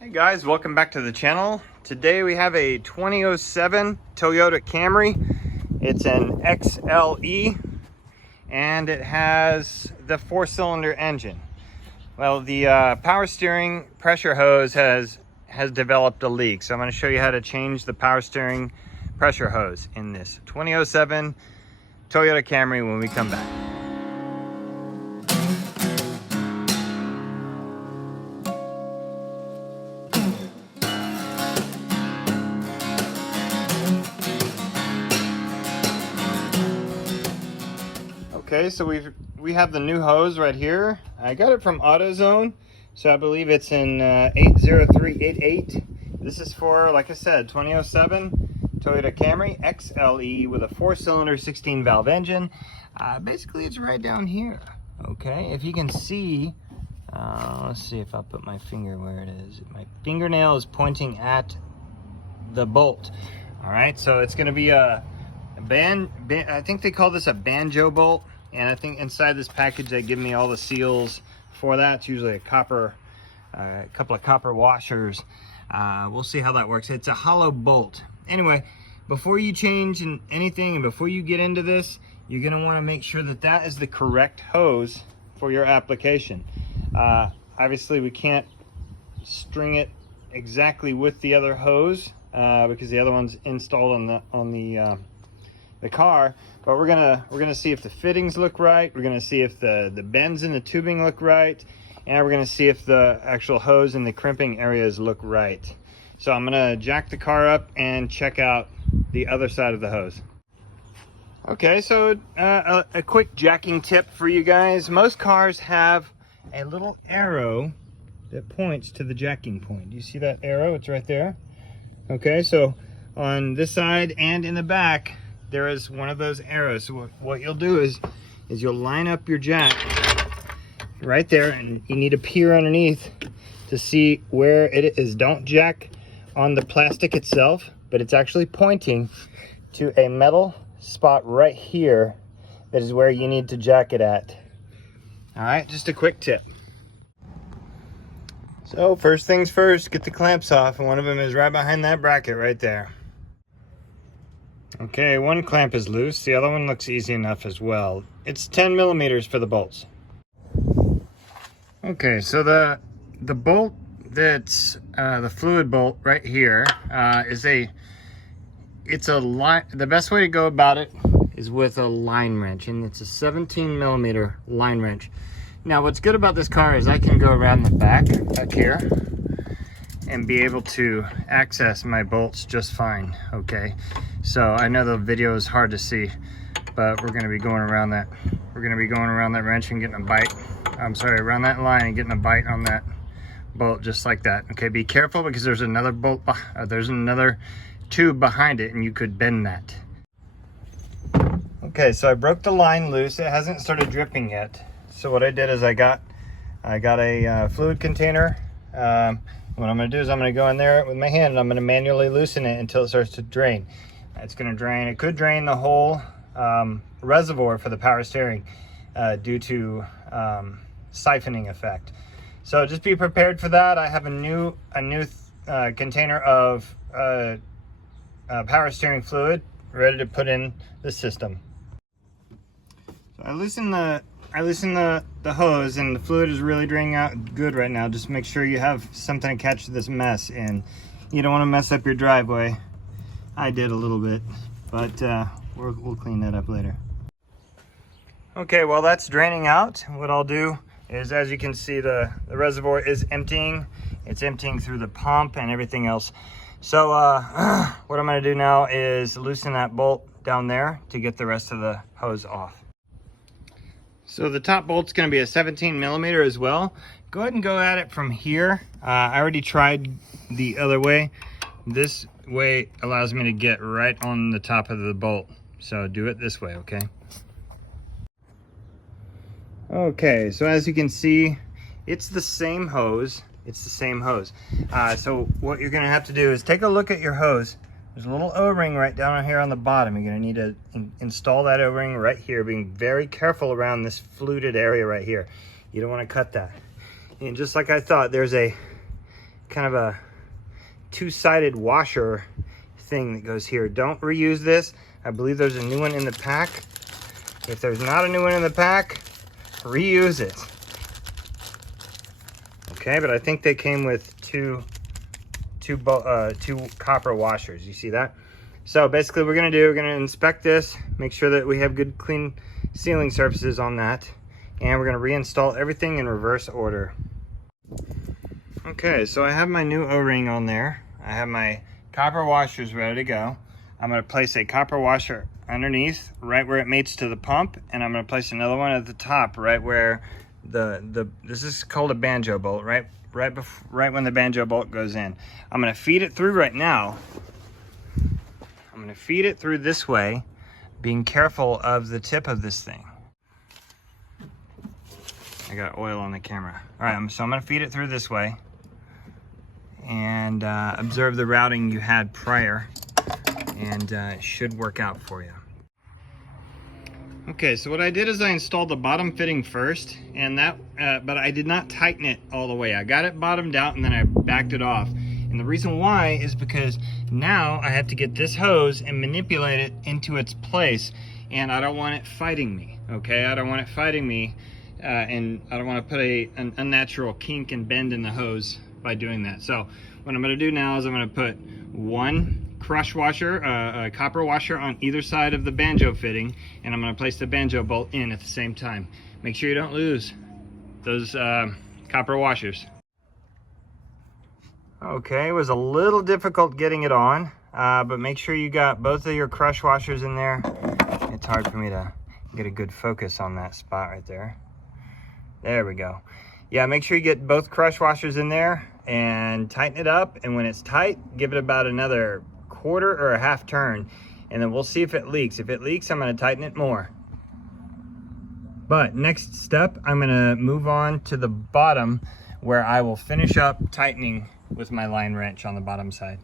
Hey guys, welcome back to the channel. Today we have a 2007 Toyota Camry. It's an XLE and it has the 4-cylinder engine. Well, the power steering pressure hose has developed a leak, so I'm going to show you how to change the power steering pressure hose in this 2007 Toyota Camry when we come back. Okay, so we have the new hose right here. I got it from AutoZone, so I believe it's in 80388. This is for, like I said, 2007 Toyota Camry XLE with a 4-cylinder 16-valve engine. Basically, it's right down here. Okay, if you can see, let's see if I put my finger where it is. My fingernail is pointing at the bolt. All right, so it's going to be a I think they call this a banjo bolt. And I think inside this package they give me all the seals for that. It's usually a couple of copper washers. We'll see how that works. It's a hollow bolt. Anyway, before you change anything and before you get into this, you're going to want to make sure that that is the correct hose for your application. Obviously, we can't string it exactly with the other hose because the other one's installed on the car, but we're gonna see if the fittings look right. We're gonna see if the bends in the tubing look right, and we're gonna see if the actual hose and the crimping areas look right. So I'm gonna jack the car up and check out the other side of the hose. Okay, so a quick jacking tip for you guys. Most cars have a little arrow that points to the jacking point. Do you see that arrow? It's right there. Okay, so on this side and in the back there is one of those arrows. So what you'll do is you'll line up your jack right there, and you need to peer underneath to see where it is. Don't jack on the plastic itself, but it's actually pointing to a metal spot right here. That is where you need to jack it at. All right, just a quick tip. So first things first, get the clamps off, and one of them is right behind that bracket right there. Okay, one clamp is loose. The other one looks easy enough as well. It's 10 millimeters for the bolts. Okay, so the bolt that's the fluid bolt right here the best way to go about it is with a line wrench, and it's a 17 millimeter line wrench. Now, what's good about this car is I can go around the back here and be able to access my bolts just fine. Okay, so I know the video is hard to see, but we're going to be going around that. We're going to be going around that wrench and getting a bite. I'm sorry, around that line and getting a bite on that bolt just like that. Okay, be careful because there's another bolt. There's another tube behind it, and you could bend that. Okay, so I broke the line loose. It hasn't started dripping yet. So what I did is I got a fluid container. What I'm going to do is I'm going to go in there with my hand and I'm going to manually loosen it until it starts to drain. It's going to drain. It could drain the whole reservoir for the power steering due to siphoning effect. So just be prepared for that. I have a new container of power steering fluid ready to put in the system. So I loosen the hose, and the fluid is really draining out good right now. Just make sure you have something to catch this mess in. You don't want to mess up your driveway. I did a little bit, but we'll clean that up later. Okay, while that's draining out, what I'll do is, as you can see, the reservoir is emptying. It's emptying through the pump and everything else. So what I'm going to do now is loosen that bolt down there to get the rest of the hose off. So the top bolt's going to be a 17 millimeter as well. Go ahead and go at it from here. I already tried the other way. This way allows me to get right on the top of the bolt. So do it this way, okay? Okay, so as you can see, it's the same hose. It's the same hose. So what you're going to have to do is take a look at your hose. There's a little O-ring right down here on the bottom. You're going to need to install that O-ring right here, being very careful around this fluted area right here. You don't want to cut that. And just like I thought, there's a kind of a two-sided washer thing that goes here. Don't reuse this. I believe there's a new one in the pack. If there's not a new one in the pack, reuse it. Okay, but I think they came with two copper washers. You see that? So basically we're gonna inspect this, make sure that we have good clean sealing surfaces on that, and we're gonna reinstall everything in reverse order. Okay, so I have my new O-ring on there. I have my copper washers ready to go. I'm going to place a copper washer underneath, right where it mates to the pump, and I'm going to place another one at the top, right where this is called a banjo bolt, right when the banjo bolt goes in. I'm going to feed it through right now. I'm going to feed it through this way, being careful of the tip of this thing. I got oil on the camera. All right, so I'm going to feed it through this way. And observe the routing you had prior, and it should work out for you. Okay, so what I did is I installed the bottom fitting first, and but I did not tighten it all the way. I got it bottomed out and then I backed it off. And the reason why is because now I have to get this hose and manipulate it into its place, and I don't want it fighting me, okay? I don't want it fighting me, and I don't want to put an unnatural kink and bend in the hose by doing that. So what I'm going to do now is I'm going to put one crush washer, a copper washer on either side of the banjo fitting, and I'm going to place the banjo bolt in at the same time. Make sure you don't lose those copper washers. Okay, it was a little difficult getting it on, but make sure you got both of your crush washers in there. It's hard for me to get a good focus on that spot right there. There we go. Yeah, make sure you get both crush washers in there and tighten it up, and when it's tight, give it about another quarter or a half turn, and then we'll see if it leaks. If it leaks, I'm going to tighten it more. But next step, I'm going to move on to the bottom, where I will finish up tightening with my line wrench on the bottom side.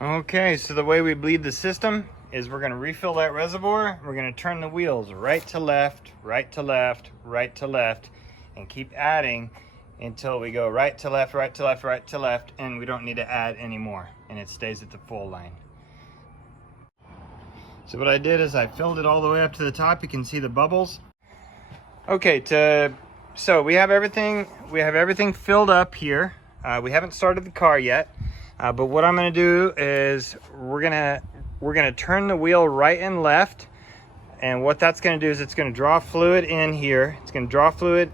Okay, so the way we bleed the system is we're going to refill that reservoir. We're going to turn the wheels right to left, right to left, right to left, and keep adding until we go right to left, right to left, right to left, and we don't need to add anymore, and it stays at the full line. So what I did is I filled it all the way up to the top. You can see the bubbles. Okay, so we have everything filled up here. We haven't started the car yet, but what I'm going to do is we're gonna turn the wheel right and left, and what that's going to do is it's going to draw fluid in here. It's going to draw fluid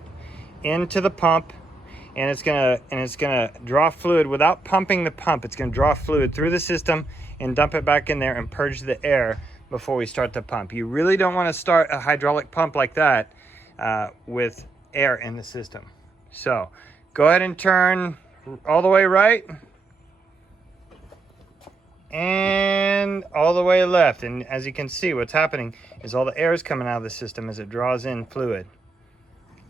into the pump, and it's gonna draw fluid without pumping the pump. It's gonna draw fluid through the system and dump it back in there and purge the air before we start the pump. You really don't want to start a hydraulic pump like that with air in the system. So go ahead and turn all the way right and all the way left, and as you can see, what's happening is all the air is coming out of the system as it draws in fluid.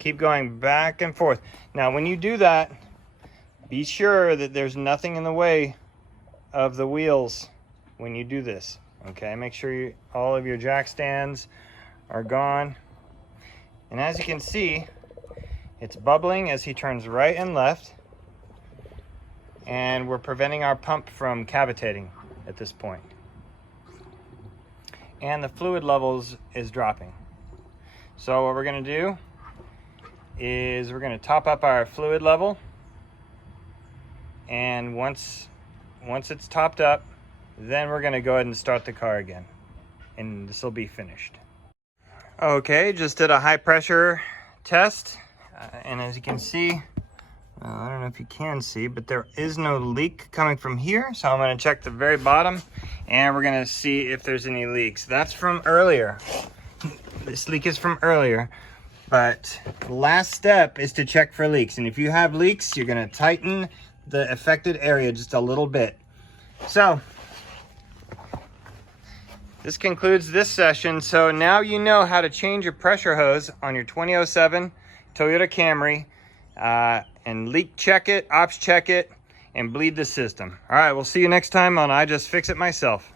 Keep going back and forth. Now, when you do that, be sure that there's nothing in the way of the wheels when you do this. Okay, make sure all of your jack stands are gone. And as you can see, it's bubbling as he turns right and left. And we're preventing our pump from cavitating at this point. And the fluid levels is dropping. So what we're going to do is we're going to top up our fluid level, and once it's topped up, then we're going to go ahead and start the car again, and this will be finished. Okay, just did a high pressure test, and as you can see, I don't know if you can see, but there is no leak coming from here, so I'm going to check the very bottom, and we're going to see if there's any leaks. That's from earlier. This leak is from earlier. But the last step is to check for leaks. And if you have leaks, you're going to tighten the affected area just a little bit. So this concludes this session. So now you know how to change your pressure hose on your 2007 Toyota Camry, and leak check it, ops check it, and bleed the system. All right, we'll see you next time on I Just Fix It Myself.